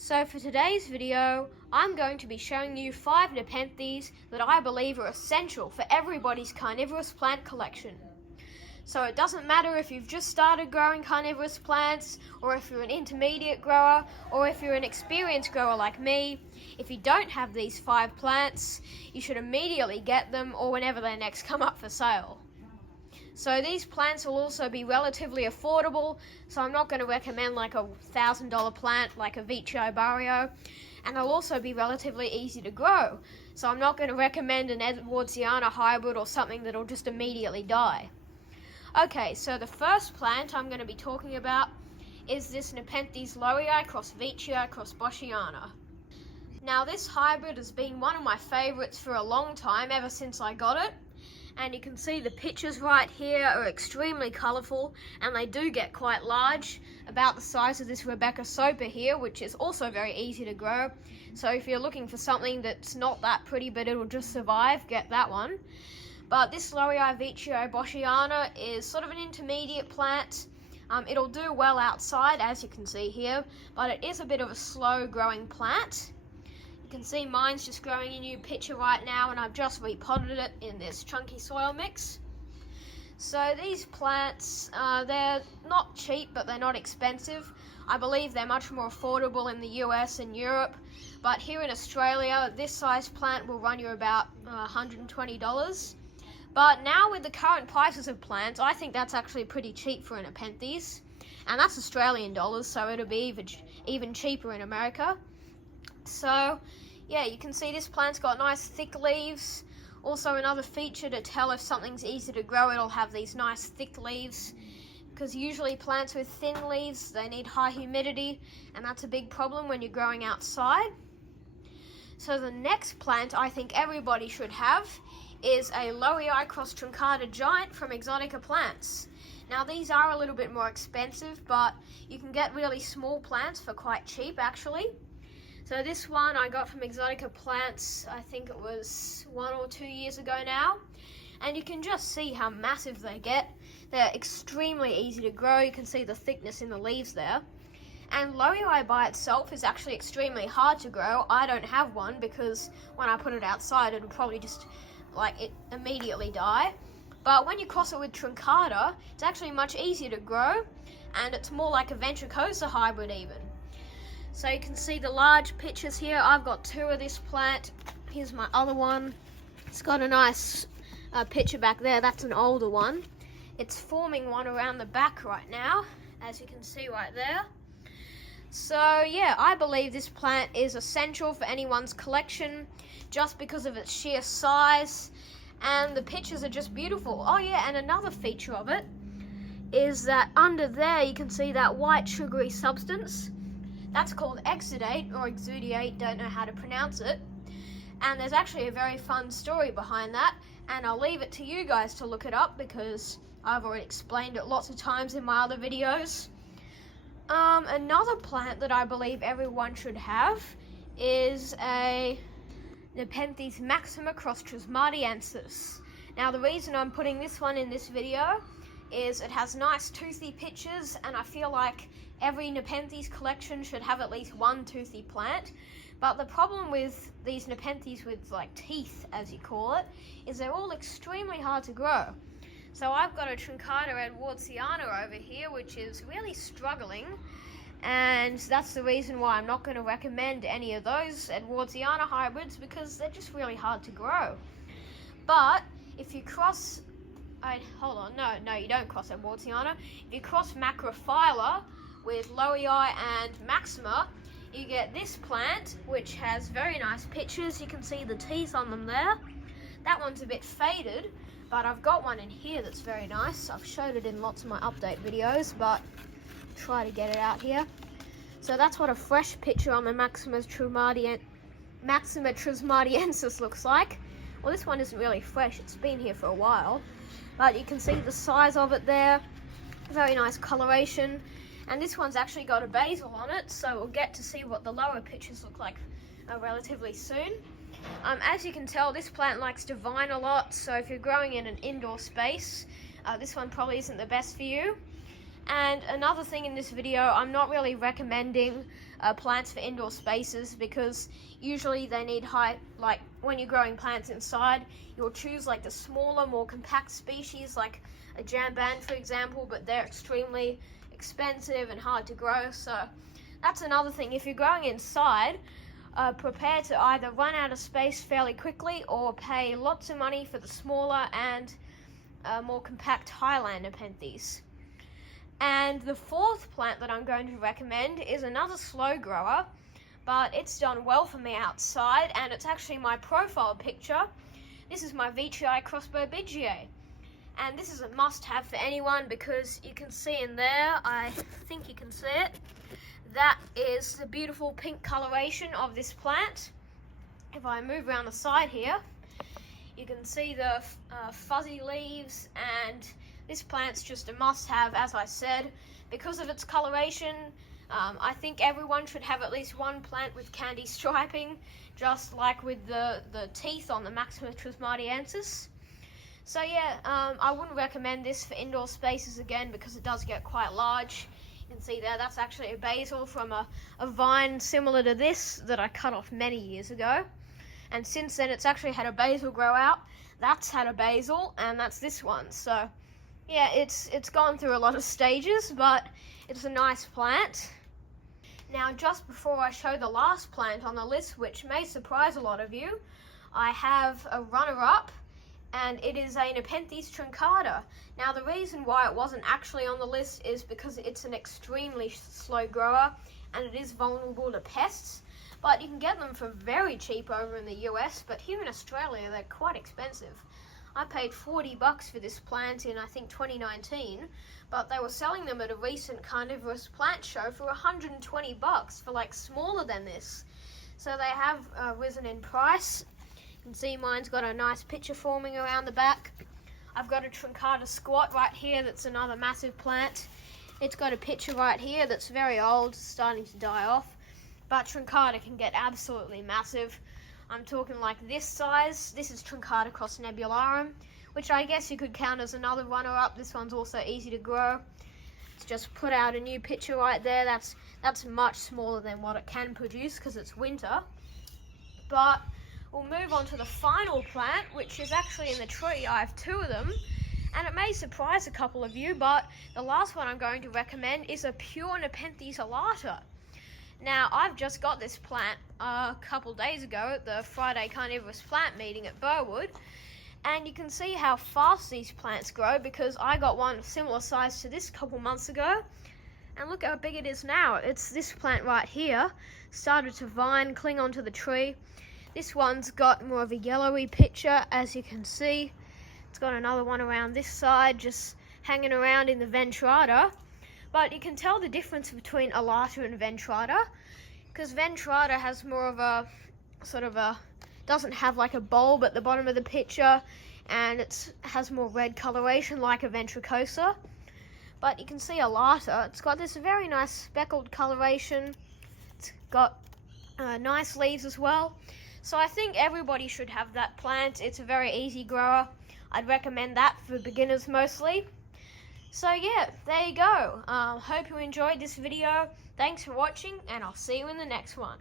So for today's video, I'm going to be showing you 5 Nepenthes that I believe are essential for everybody's carnivorous plant collection. So it doesn't matter if you've just started growing carnivorous plants, or if you're an intermediate grower, or if you're an experienced grower like me. If you don't have these 5 plants, you should immediately get them or whenever they next come up for sale. So these plants will also be relatively affordable, so I'm not going to recommend like a $1,000 plant like a veitchii barrio, and they'll also be relatively easy to grow, so I'm not going to recommend an Edwardsiana hybrid or something that'll just immediately die. Okay, so the first plant I'm going to be talking about is this Nepenthes Lowii cross veitchii cross boschiana. Now this hybrid has been one of my favourites for a long time, ever since I got it. And you can see the pictures right here are extremely colourful, and they do get quite large, about the size of this Rebecca Soper here, which is also very easy to grow. So if you're looking for something that's not that pretty but it'll just survive, get that one. But this Lowii veitchii boschiana is sort of an intermediate plant. It'll do well outside, as you can see here, but it is a bit of a slow growing plant. You can see mine's just growing a new pitcher right now, and I've just repotted it in this chunky soil mix. So these plants, they're not cheap, but they're not expensive. I believe they're much more affordable in the US and Europe, but here in Australia, this size plant will run you about $120. But now with the current prices of plants, I think that's actually pretty cheap for a Nepenthes, and that's Australian dollars, so it'll be even cheaper in America. So yeah, you can see this plant's got nice thick leaves. Also another feature to tell if something's easy to grow, it'll have these nice thick leaves, because usually plants with thin leaves, they need high humidity, and that's a big problem when you're growing outside. So the next plant I think everybody should have is a Lowii cross truncata giant from Exotica Plants. Now these are a little bit more expensive, but you can get really small plants for quite cheap actually. So this one I got from Exotica Plants, I think it was 1 or 2 years ago now. And you can just see how massive they get. They're extremely easy to grow. You can see the thickness in the leaves there. And Lowii by itself is actually extremely hard to grow. I don't have one because when I put it outside, it'll probably just immediately die. But when you cross it with truncata, it's actually much easier to grow, and it's more like a Ventricosa hybrid even. So you can see the large pitchers here. I've got 2 of this plant. Here's my other one. It's got a nice pitcher back there. That's an older one. It's forming one around the back right now, as you can see right there. So yeah, I believe this plant is essential for anyone's collection just because of its sheer size, and the pitchers are just beautiful. Oh yeah, and another feature of it is that under there you can see that white sugary substance. That's called exudate or exudiate, don't know how to pronounce it. And there's actually a very fun story behind that, and I'll leave it to you guys to look it up because I've already explained it lots of times in my other videos. Another plant that I believe everyone should have is a Nepenthes Maxima cross trismatiensis. Now the reason I'm putting this one in this video is it has nice toothy pitchers, and I feel like every Nepenthes collection should have at least one toothy plant. But the problem with these Nepenthes with like teeth, as you call it, is they're all extremely hard to grow. So I've got a truncata Edwardsiana over here which is really struggling, and that's the reason why I'm not going to recommend any of those Edwardsiana hybrids, because they're just really hard to grow. But if you cross no, you don't cross Edwardsiana. If you cross Macrophylla with Lowii and Maxima, you get this plant, which has very nice pitchers. You can see the teeth on them there. That one's a bit faded, but I've got one in here that's very nice. I've showed it in lots of my update videos, but try to get it out here. So that's what a fresh pitcher on the Maxima trismatiensis looks like. Well, this one isn't really fresh, it's been here for a while, but you can see the size of it there. Very nice coloration, and this one's actually got a basil on it, so we'll get to see what the lower pitchers look like relatively soon. As you can tell, this plant likes to vine a lot, so if you're growing in an indoor space, this one probably isn't the best for you. And another thing in this video, I'm not really recommending plants for indoor spaces because usually they need height. Like when you're growing plants inside, you'll choose like the smaller, more compact species like a jamban, for example, but they're extremely expensive and hard to grow. So that's another thing. If you're growing inside, prepare to either run out of space fairly quickly or pay lots of money for the smaller and more compact highland Nepenthes. And the fourth plant that I'm going to recommend is another slow grower, but it's done well for me outside, and it's actually my profile picture. This is my veitchii crossbow veitchii, and this is a must-have for anyone because you can see in there, I think you can see it, that is the beautiful pink coloration of this plant. If I move around the side here, you can see the fuzzy leaves, and this plant's just a must-have, as I said, because of its coloration. I think everyone should have at least one plant with candy striping, just like with the teeth on the Maxima trismatiensis. So yeah, I wouldn't recommend this for indoor spaces again because it does get quite large. You can see there, that's actually a basil from a vine similar to this that I cut off many years ago. And since then it's actually had a basil grow out. That's had a basil, and that's this one. So yeah, it's gone through a lot of stages, but it's a nice plant. Now, just before I show the last plant on the list, which may surprise a lot of you, I have a runner-up, and it is a Nepenthes truncata. Now, the reason why it wasn't actually on the list is because it's an extremely slow grower, and it is vulnerable to pests, but you can get them for very cheap over in the US, but here in Australia, they're quite expensive. I paid $40 for this plant in, I think, 2019, but they were selling them at a recent carnivorous plant show for $120 for like smaller than this. So they have risen in price. You can see mine's got a nice picture forming around the back. I've got a truncata squat right here that's another massive plant. It's got a picture right here that's very old, starting to die off, but truncata can get absolutely massive. I'm talking like this size. This is Truncata cross nebularum, which I guess you could count as another runner-up. This one's also easy to grow. It's just put out a new picture right there. That's much smaller than what it can produce because it's winter. But we'll move on to the final plant, which is actually in the tree. I have two of them, and it may surprise a couple of you, but the last one I'm going to recommend is a pure Nepenthes alata. Now, I've just got this plant a couple days ago at the Friday Carnivorous Plant meeting at Burwood, and you can see how fast these plants grow because I got one similar size to this a couple months ago, and look how big it is now. It's this plant right here, started to vine, cling onto the tree. This one's got more of a yellowy picture, as you can see. It's got another one around this side, just hanging around in the Ventricosa. But you can tell the difference between alata and Ventricosa, because Ventricosa has more of a doesn't have like a bulb at the bottom of the picture, and it has more red coloration like a Ventricosa. But you can see alata, it's got this very nice speckled coloration. It's got nice leaves as well. So I think everybody should have that plant. It's a very easy grower. I'd recommend that for beginners mostly. So yeah, there you go. Hope you enjoyed this video. Thanks for watching, and I'll see you in the next one.